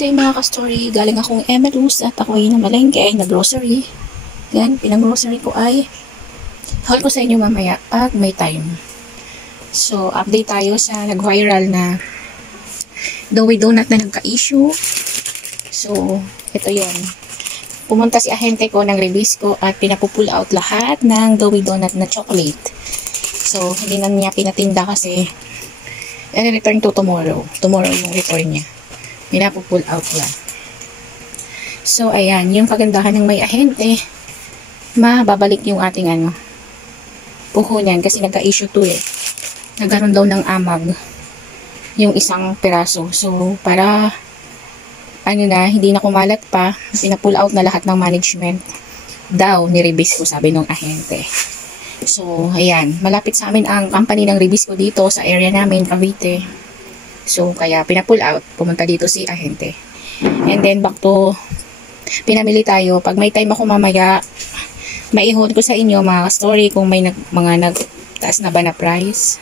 day mga ka-story, galing akong Emelus at ako ay namalengke, nag-grocery. Yan, pinag-grocery ko ay haul ko sa inyo mamaya pag may time. So, update tayo sa nag-viral na Doughy Donut na nagka-issue. So, ito yon. Pumunta si ahente ko ng Rebisco at pinapupull out lahat ng Doughy Donut na chocolate. So, hindi na niya pinatinda kasi return to tomorrow. Tomorrow yung return niya. Pinapupull out lang. So, ayan. Yung kagandahan ng may ahente, mababalik yung ating puhunan kasi nagka-issue to eh. Nagkaroon daw ng amag yung isang piraso. So, para hindi na kumalat pa, pinapull out na lahat ng management daw ni Rebisco, sabi ng ahente. So, ayan. Malapit sa amin ang company ng Rebisco dito sa area namin, Cavite. So, kaya pinapull out, pumunta dito si ahente. And then, back to, pinamili tayo. Pag may time ako mamaya, maihon ko sa inyo mga story kung may mga nagtaas na ba na price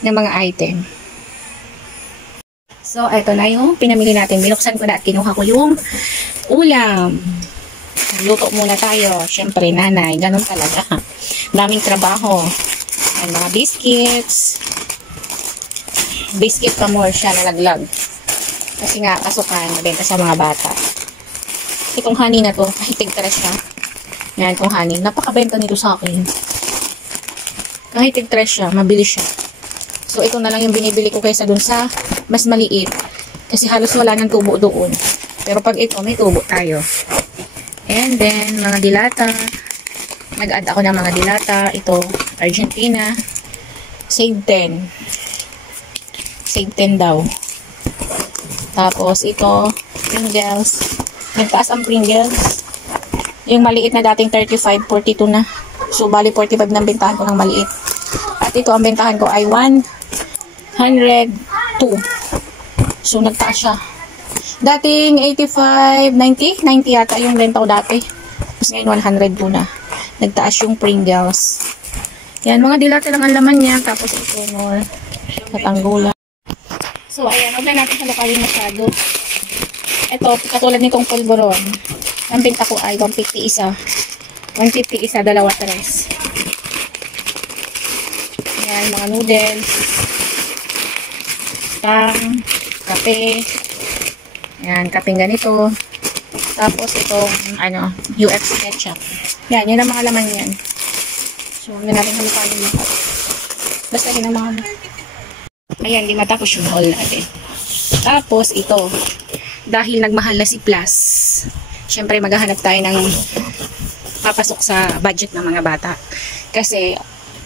ng mga item. So, eto na yung pinamili natin. Binuksan ko na at kinuha ko yung ulam. Luto muna tayo. Siyempre, nanay. Ganun talaga. Daming trabaho. Ay, mga biscuits. Biscuit pa more siya nalaglag. Kasi nga, kasukan. Mabenta sa mga bata. Itong honey na to, kahit tig-tres siya. Yan, itong honey. Napakabenta nito sa akin. Kahit tig-tres siya, mabilis siya. So, ito na lang yung binibili ko kaysa dun sa mas maliit. Kasi halos wala ng tubo doon. Pero pag ito, may tubo tayo. And then, mga dilata. Nag-add ako ng mga dilata. Ito, Argentina. Save 10. Save 10 daw. Tapos, ito, Pringles. Nagtaas ang Pringles. Yung maliit na dating 35, 42 na. So, bali 45 ng bentahan ko ng maliit. At ito, ang bentahan ko ay 102. So, nagtaas siya. Dating 85, 90? 90 yata yung benta ko dati. Tapos ngayon, 102 na. Nagtaas yung Pringles. Yan, mga dilata lang ang laman niya. Tapos ito, more katanggulan. So, ayan, huwag na natin halukawin masyado. Ito, katulad nitong polvoron. Ang benta ko ay 150 isa. 150 isa, dalawa, tres. Ayan, mga noodles. Kape. Ayan, kapeng ganito. Tapos itong, UX ketchup. Yan, yun ang mga laman yan. So, huwag na natin halukawin lahat. Basta yun ang mga ayan, di matapos yung haul natin. Tapos, ito. Dahil nagmahal na si Plus, syempre maghahanap tayo ng papasok sa budget ng mga bata. Kasi,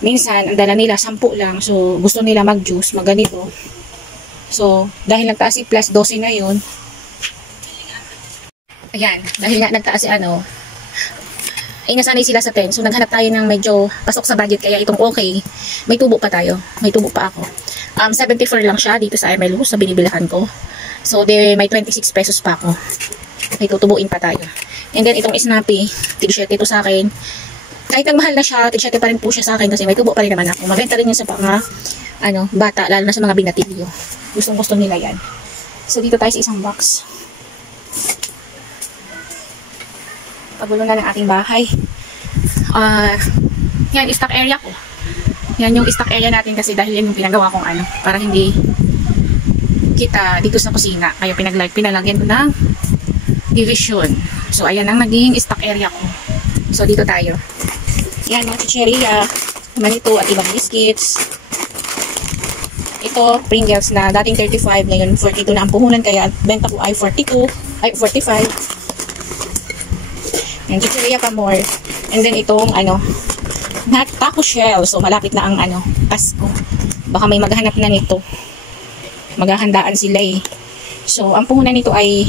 minsan, ang dala nila 10 lang. So, gusto nila mag-juice, mag-ganito. So, dahil nagtaas si Plus, 12 na yun. Ayan, dahil nga nagtaas si ay nasanay sila sa 10. So, naghanap tayo ng medyo pasok sa budget. Kaya itong okay, may tubo pa tayo. May tubo pa ako. 74 lang siya dito sa Emelus, sa binibilahan ko. So, may 26 pesos pa ako. May tutubuin pa tayo. And then, itong Snappy, tig-7 ito sa akin. Kahit nagmahal na siya, tig-7 pa rin po siya sa akin kasi may tubo pa rin naman ako. Mabenta rin yun sa mga, bata, lalo na sa mga binatilyo. Gustong-gusto nila yan. So, dito tayo sa isang box. Pagulo na ng ating bahay. Yan, stock area ko. Yan yung stock area natin kasi dahil yan yung pinagawa kong para hindi kita dito sa kusina. Kaya pinalagyan ko ng division. So, ayan ang naging stock area ko. So, dito tayo. Yan, mga chicheria. Naman ito at ibang biscuits. Ito, Pringles na dating 35, ngayon 42 na ang puhunan. Kaya benta ko ay 45. Yan, chicheria pa more. And then itong taco shell. So, malapit na ang Pasko. Baka may maghanap na nito. Maghahandaan sila eh. So, ang puhunan nito ay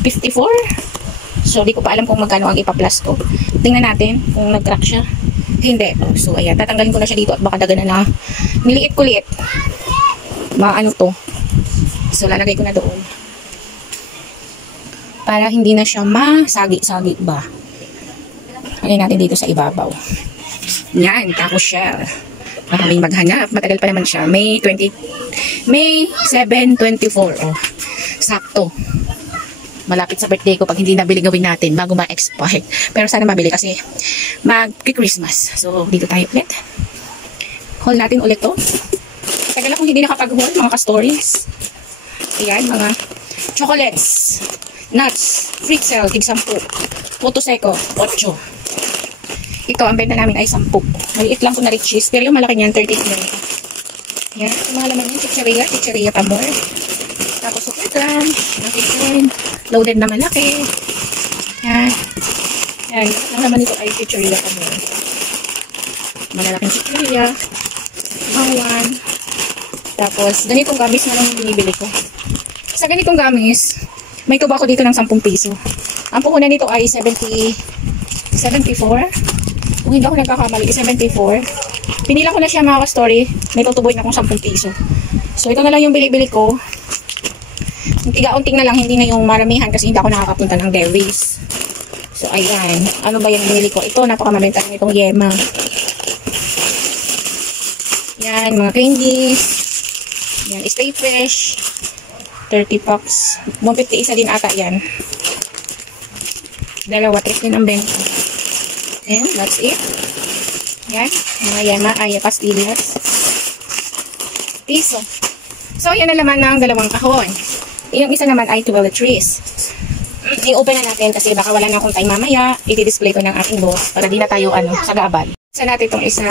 54. So, di ko pa alam kung magkano ang ipa-plus ko. Tingnan natin kung nag-crack siya. Hindi. So, ayan. Tatanggalin ko na siya dito at baka daga na niliit kulit. To. So, lalagay ko na doon. Para hindi na siya masagi-sagi ba. Lagay natin dito sa ibabaw. Yan, taco shell. Baka may maghanap. Matagal pa naman siya. May 7/24. Oh, sakto. Malapit sa birthday ko pag hindi nabili gawin natin bago ma-expire. Pero sana mabili kasi mag-Christmas. So, dito tayo ulit. Haul natin ulit to. Tagal akong hindi nakapag-haul, mga ka-stories. Ayan, mga chocolates, nuts, fruit cell, tig 10. Puto seco, 8. Ito, ang benta namin ay 10. Maliit lang ko na cheese, pero yung malaki niyan, 38 ml. Yan, yung mga laman yung chicheria pa more. Tapos super crunch, natin, loaded na malaki. Yan. Yan, ang laman nito ay chicheria pa more. Malalaking chicheria. Bawang. Tapos, ganitong gamis na lang yung binibili ko. Sa ganitong gamis, may tubo ako dito ng 10 piso. Ang puhunan nito ay 74. Kung hindi ako nagkakamali, 74. Pinila ko na siya mga ka-story. May tutuboy na akong 10 piso. So, ito na lang yung binibili ko. Yung tiga-unting na lang, hindi na yung maramihan kasi hindi ako nakakapunta ng Dairies. So, ayan. Ano ba yung binili ko? Ito, napakamabenta nitong Yema. Yan, mga candies. Yan, Stay Fresh. 30 packs. 150 isa din ata yan. Dalawa, 3 din ang benta. And that's it. Yan, mga Yema, ay pastillas. Piso. So, yan na naman ng dalawang kahon. Yung isa naman ay toiletries. I-open na natin kasi baka wala na akong time mamaya. I-display ko ng ating boss para di na tayo sagabal. Isa natin itong isa.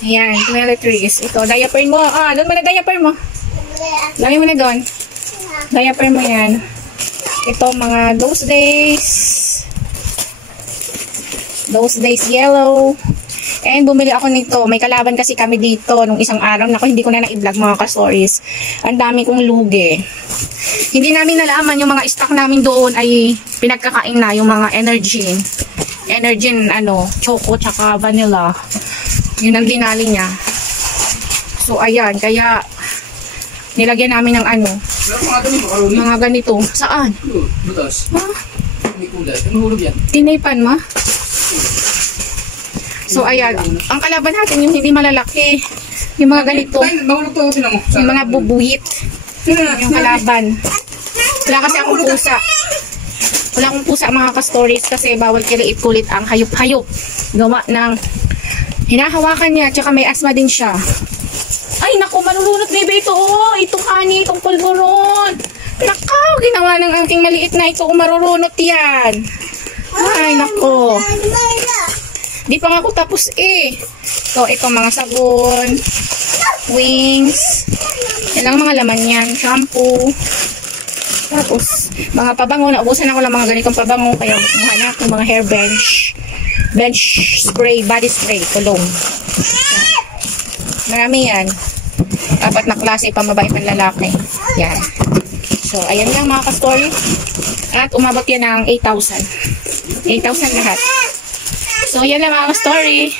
Ayan, toiletries. Ito, diaper mo. Ah, doon mo na diaper mo. Lagay mo na doon. Diaper mo yan. Ito, mga those days yellow. And bumili ako nito. May kalaban kasi kami dito nung isang araw. Naku, hindi ko na na-i-vlog mga ka-stories. Ang dami kong lugi. Hindi namin nalaman yung mga stock namin doon ay pinagkakain na yung mga Energin, choco tsaka vanilla. Yun ang dinali niya. So, ayan. Kaya, nilagyan namin ng mga ganito. Saan? Butas. Ha? May kulay. Ano hulog yan? Tinaypan mo? So, ayan. Ang kalaban natin yung hindi malalaki. Yung mga ganito. Mahulog to. Tinan mo. Yung mga bubuhit. Yung kalaban. Wala kasi akong pusa. Wala akong pusa mga ka-stories kasi bawal kiliit kulit ang hayop-hayop. Gawa ng hinahawakan niya. Tsaka may asma din siya. Ay, naku, manulunod baby ito. Oh, itong ani, itong pulburon. Nakaw, ginawa ng aking maliit na ito. Marurunot yan. Ay, naku. Di pa nga ako tapos eh. So, ito mga sabon, wings, yan lang mga laman yan, shampoo. Tapos, mga pabango. Naubusan ako ng mga ganitong pabango. Kaya kumuha na ako mga hair bench spray, body spray, cologne. Marami yan. 4 na klase, pambabae, panlalaki. Yan. So, ayan lang mga ka-story. At umabot yan ng 8,000. 8,000 lahat. So, yan lang mga ka-story.